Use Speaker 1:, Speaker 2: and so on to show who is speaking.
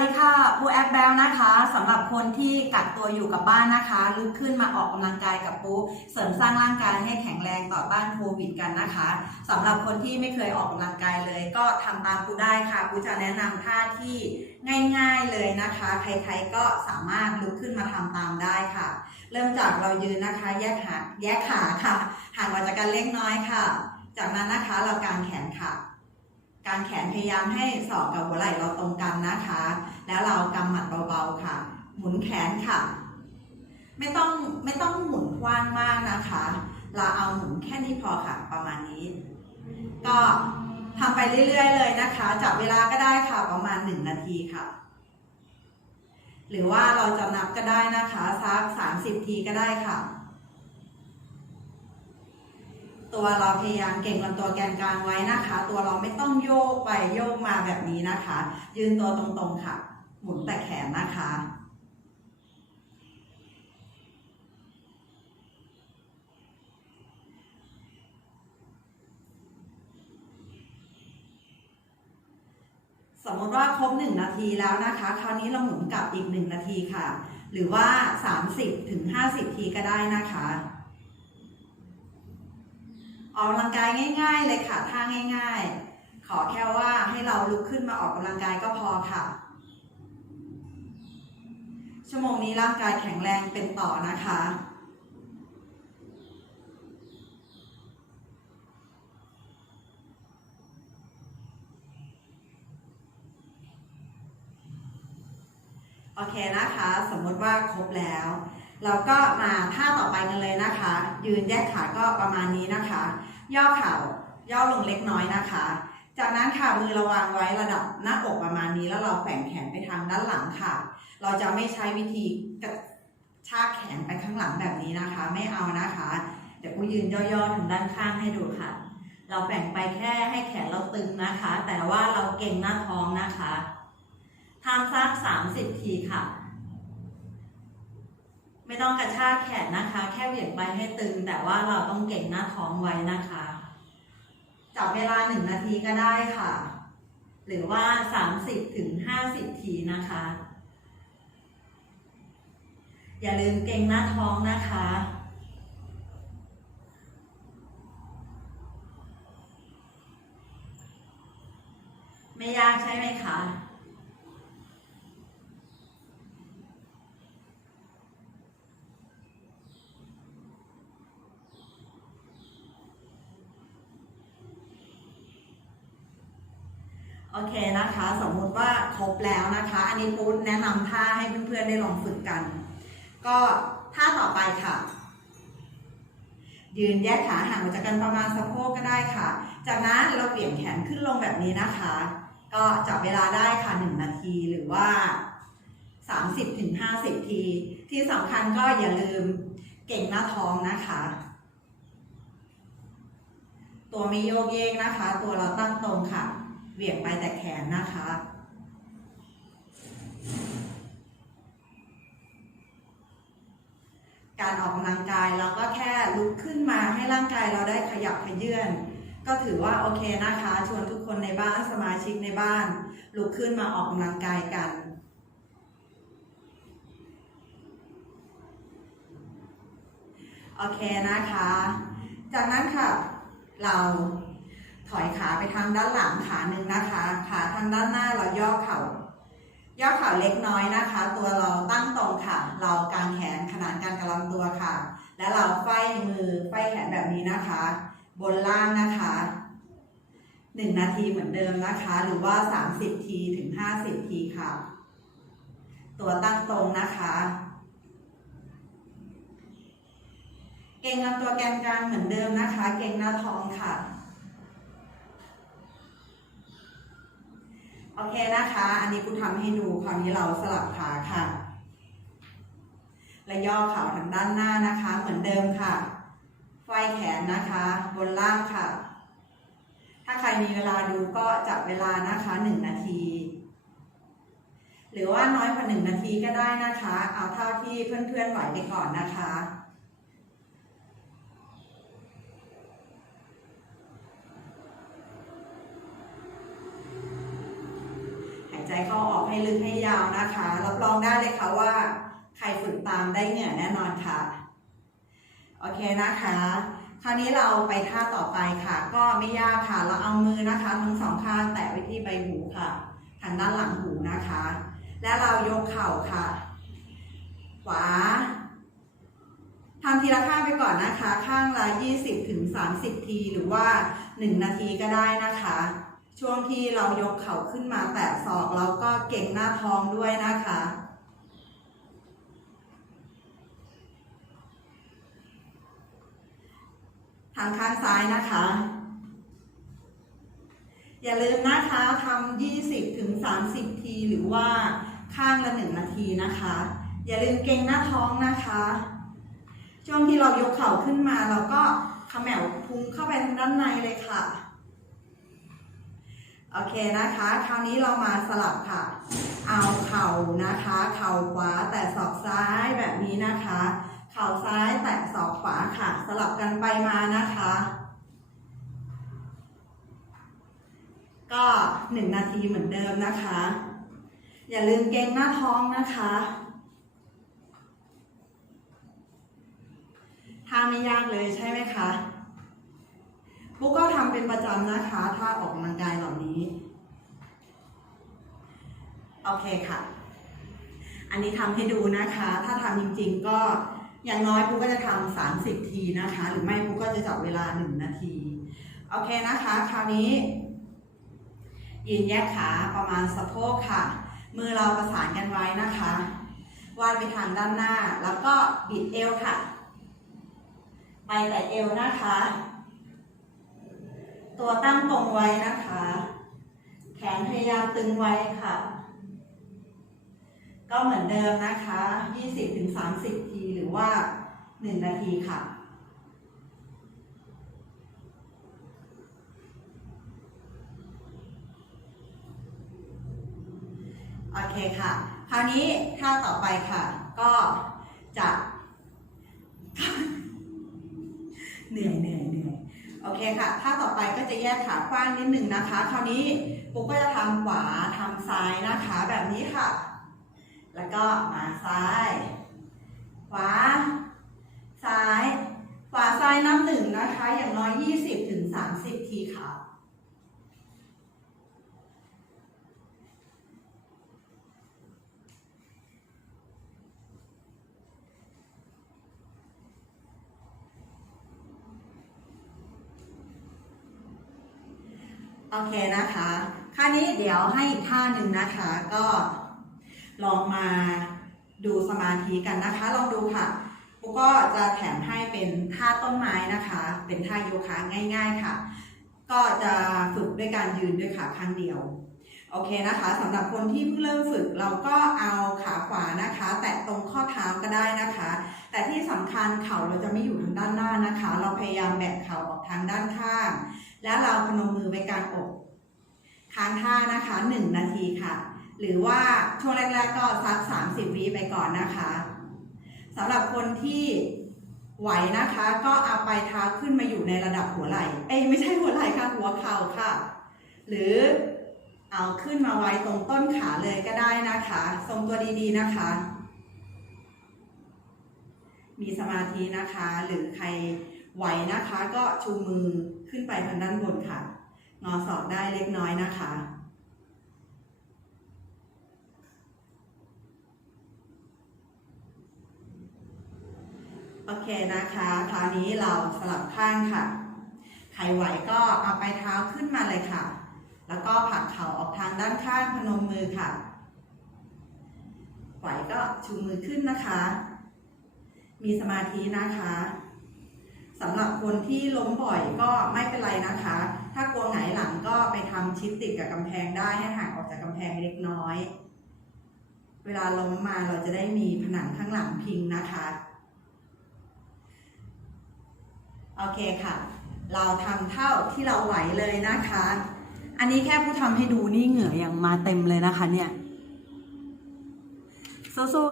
Speaker 1: ดีค่ะปูแอปแบลนะคะสำหรับคนที่กักตัวอยู่กับบ้านนะคะ ลุกขึ้นมาออกกำลังกายกับปูเสริมสร้างร่างกายให้แข็งแรงต่อต้านโควิดกันนะคะสำหรับคนที่ไม่เคยออกกำลังกายเลย ก็ทำตามปูได้ค่ะปูจะแนะนำท่าที่ง่าย ๆเลยนะคะ ใครๆก็สามารถลุกขึ้นมาทำตามได้ค่ะ เริ่มจากเรายืนนะคะ แยกขาแยกขาค่ะห่างออกจากกันเล็กน้อยค่ะ จากนั้นนะคะเรากางแขนค่ะารแขนพยายามให้ศอกกับหัวไหล่เราตรงกันนะคะ แล้วเรากำหมัดเบาๆค่ะ หมุนแขนค่ะ ไม่ต้องไม่ต้องหมุนกว้างมากนะคะ เราเอาหมุนแค่นี้พอค่ะ ประมาณนี้ ก็ทำไปเรื่อย ๆ เลยนะคะ จับเวลาก็ได้ค่ะประมาณ 1 นาทีค่ะ หรือว่าเราจะนับก็ได้นะคะสัก30 ทีก็ได้ค่ะ ตัวเราพยายามเก่งลำตัวแกนกลางไว้นะคะ ตัวเราไม่ต้องโยกไปโยกมาแบบนี้นะคะ ยืนตัวตรงๆค่ะ หมุนแต่แขนนะคะสมมติว่าครบ 1 นาทีแล้วนะคะ คราวนี้เราหมุนกลับอีก 1 นาทีค่ะ หรือว่า 30ถึง50 ทีก็ได้นะคะ ออกกำลังกายง่าย ๆ เลยค่ะท่าง่าย ๆ ขอแค่ว่าให้เราลุกขึ้นมาออกกำลังกายก็พอค่ะ ชั่วโมงนี้ร่างกายแข็งแรงเป็นต่อนะคะโอเคนะคะสมมติว่าครบแล้ว เราก็มาท่าต่อไปกันเลยนะคะ ยืนแยกขาก็ประมาณนี้นะคะ ย่อเข่าย่อลงเล็กน้อยนะคะ จากนั้นค่ะมือเราวางไว้ระดับหน้าอกประมาณนี้แล้วเราแขวนแขนไปทางด้านหลังค่ะ เราจะไม่ใช้วิธีกระชากแขนไปข้างหลังแบบนี้นะคะ ไม่เอานะคะ เดี๋ยวกูยืนย่อๆทางด้านข้างให้ดูค่ะ เราแบ่งไปแค่ให้แขนเราตึงนะคะ แต่ว่าเราเก่งหน้าท้องนะคะทำสัก30ทีค่ะ ไม่ต้องกระชากแขนนะคะ แค่เหวี่ยงไปให้ตึง แต่ว่าเราต้องเก่งหน้าท้องไว้นะคะ จับเวลา1นาทีก็ได้ค่ะ หรือว่า 30ถึง50ทีนะคะ อย่าลืมเก่งหน้าท้องนะคะไม่ยากใช่ไหมคะ โอเคนะคะ สมมุติว่าครบแล้วนะคะ อันนี้ปุ๊ดแนะนำท่าให้เพื่อนๆได้ลองฝึกกัน ก็ท่าต่อไปค่ะ ยืนแยกขาห่างออกจากกันประมาณสะโพกก็ได้ค่ะ จากนั้นเราเปลี่ยนแขนขึ้นลงแบบนี้นะคะ ก็จับเวลาได้ค่ะ 1 นาทีหรือว่า 30ถึง50 ที ที่สำคัญก็อย่าลืมเก่งหน้าท้องนะคะ ตัวไม่โยกเยกนะคะ ตัวเราตั้งตรงค่ะ เหวี่ยงไปแต่แขนนะคะ การออกกำลังกายเราก็แค่ลุกขึ้นมาให้ร่างกายเราได้ขยับขยื่นก็ถือว่าโอเคนะคะ ชวนทุกคนในบ้านสมาชิกในบ้าน ลุกขึ้นมาออกกำลังกายกันโอเคนะคะ จากนั้นค่ะ เรา ถอยขาไปทางด้านหลังขาหนึ่งนะคะ ขาทางด้านหน้าเราย่อเข่า ย่อเข่าเล็กน้อยนะคะ ตัวเราตั้งตรงค่ะ เรากางแขนขนานกันกับลำตัวค่ะ และเราไฟมือไฟแขนแบบนี้นะคะ บนล่างนะคะหนึ่งนาทีเหมือนเดิมนะคะ หรือว่า30ทีถึง50ทีค่ะ ตัวตั้งตรงนะคะเก่งลำตัวแกนกลางเหมือนเดิมนะคะ เก่งหน้าท้องค่ะ โอเคนะคะ อันนี้กูทำให้ดู คราวนี้เราสลับขาค่ะ และย่อเข่าทางด้านหน้านะคะ เหมือนเดิมค่ะ ไฟแขนนะคะ บนล่างค่ะ ถ้าใครมีเวลาดูก็จับเวลานะคะหนึ่งนาที หรือว่าน้อยกว่าหนึ่งนาทีก็ได้นะคะ เอาเท่าที่เพื่อนๆไหวไปก่อนนะคะ หายใจเข้าออกให้ ลึกให้ยาวนะคะ รับรองได้เลยค่ะว่า ใครฝึกตามได้เหงื่อแน่นอนค่ะ โอเคนะคะ คราวนี้เราไปท่าต่อไปค่ะ ก็ไม่ยากค่ะ เราเอามือนะคะ ทั้งสองข้างแตะไว้ที่ใบหูค่ะ ทางด้านหลังหูนะคะ และเรายกเข่าค่ะ ขวาทำทีละข้างไปก่อนนะคะ ข้างละ 20ถึง30 ทีหรือว่า 1 นาทีก็ได้นะคะ ช่วงที่เรายกเข่าขึ้นมาแตะศอกเราก็เก่งหน้าท้องด้วยนะคะ ทางข้างซ้ายนะคะ อย่าลืมนะคะทำ20ถึง30 ทีหรือว่าข้างละ1นาทีนะคะ อย่าลืมเก่งหน้าท้องนะคะ ช่วงที่เรายกเข่าขึ้นมาเราก็ขมวพุงเข้าไปทางด้านในเลยค่ะ โอเคนะคะ คราวนี้เรามาสลับค่ะ เอาเข่านะคะ เข่าขวาแต่ศอกซ้ายแบบนี้นะคะ เข่าซ้ายแตะศอกขวาค่ะ สลับกันไปมานะคะ ก็หนึ่งนาทีเหมือนเดิมนะคะ อย่าลืมเกรงหน้าท้องนะคะท่าไม่ยากเลยใช่ไหมคะ ปุ๊กก็ทำเป็นประจำนะคะท่าออกกำลังกายเหล่านี้ โอเคค่ะ อันนี้ทำให้ดูนะคะ ถ้าทำจริงๆก็อย่างน้อยปุ๊กก็จะทำ30ทีนะคะ หรือไม่ปุ๊กก็จะจับเวลา1นาที โอเคนะคะ คราวนี้ยืนแยกขาประมาณสะโพกค่ะ มือเราประสานกันไว้นะคะ วาดไปทางด้านหน้า แล้วก็บิดเอวค่ะ ไปแต่เอวนะคะ ตัวตั้งตรงไว้นะคะ แขนพยายามตึงไว้ค่ะ ก็เหมือนเดิมนะคะ 20-30 ทีหรือว่า 1 นาทีค่ะโอเคค่ะ คราวนี้ท่าต่อไปค่ะ ก็จะเหนื่อยเหนื่อยเหนื่อย โอเคค่ะท่าต่อไปก็จะแยกขากว้างนิดหนึ่งนะคะ คราวนี้ปุ๊กก็จะทำขวาทำซ้ายนะคะแบบนี้ค่ะ แล้วก็มาซ้าย ขวา ซ้าย ขวาซ้ายนับหนึ่งนะคะ อย่างน้อย20ถึง30 ทีค่ะ โอเคนะคะคราวนี้เดี๋ยวให้อีกท่าหนึ่งนะคะก็ลองมาดูสมาธิกันนะคะ ลองดูค่ะปุ๊กก็จะแถมให้เป็นท่าต้นไม้นะคะ เป็นท่าโยคะง่าย ๆค่ะ ก็จะฝึกด้วยการยืนด้วยขาข้างเดียว โอเคนะคะสำหรับคนที่เพิ่งเริ่มฝึกเราก็เอาขาขวานะคะ แตะตรงข้อเท้าก็ได้นะคะ แต่ที่สำคัญเข่าเราจะไม่อยู่ทางด้านหน้านะคะ เราพยายามแบกเข่าออกทางด้านข้าง แล้วเราพนมมือไว้กลางอกค้างท่านะคะ 1 นาทีค่ะ หรือว่าช่วงแรกๆก็สัก30วิไปก่อนนะคะสำหรับคนที่ไหวนะคะ ก็เอาปลายเท้าขึ้นมาอยู่ในระดับหัวไหล่เอ้ยไม่ใช่หัวไหล่ค่ะหัวเข่าค่ะ หรือเอาขึ้นมาไว้ตรงต้นขาเลยก็ได้นะคะทรงตัวดีๆนะคะ มีสมาธินะคะ หรือใคร ไหวนะคะก็ชูมือขึ้นไปทางด้านบนค่ะ งอศอกได้เล็กน้อยนะคะ โอเคนะคะคราวนี้เราสลับข้างค่ะ ใครไหวก็เอาไปเท้าขึ้นมาเลยค่ะ แล้วก็ผลักเข่าออกทางด้านข้างพนมมือค่ะ ไหวก็ชูมือขึ้นนะคะ มีสมาธินะคะ สำหรับคนที่ล้มบ่อยก็ไม่เป็นไรนะคะ ถ้ากลัวหงายหลังก็ไปทำชิดติดกับกำแพงได้ให้ห่างออกจากกำแพงเล็กน้อย เวลาล้มมาเราจะได้มีผนังข้างหลังพิงนะคะโอเคค่ะ เราทำเท่าที่เราไหวเลยนะคะ อันนี้แค่ผู้ทำให้ดูนี่เหงื่อยังมาเต็มเลยนะคะเนี่ยสู้ๆ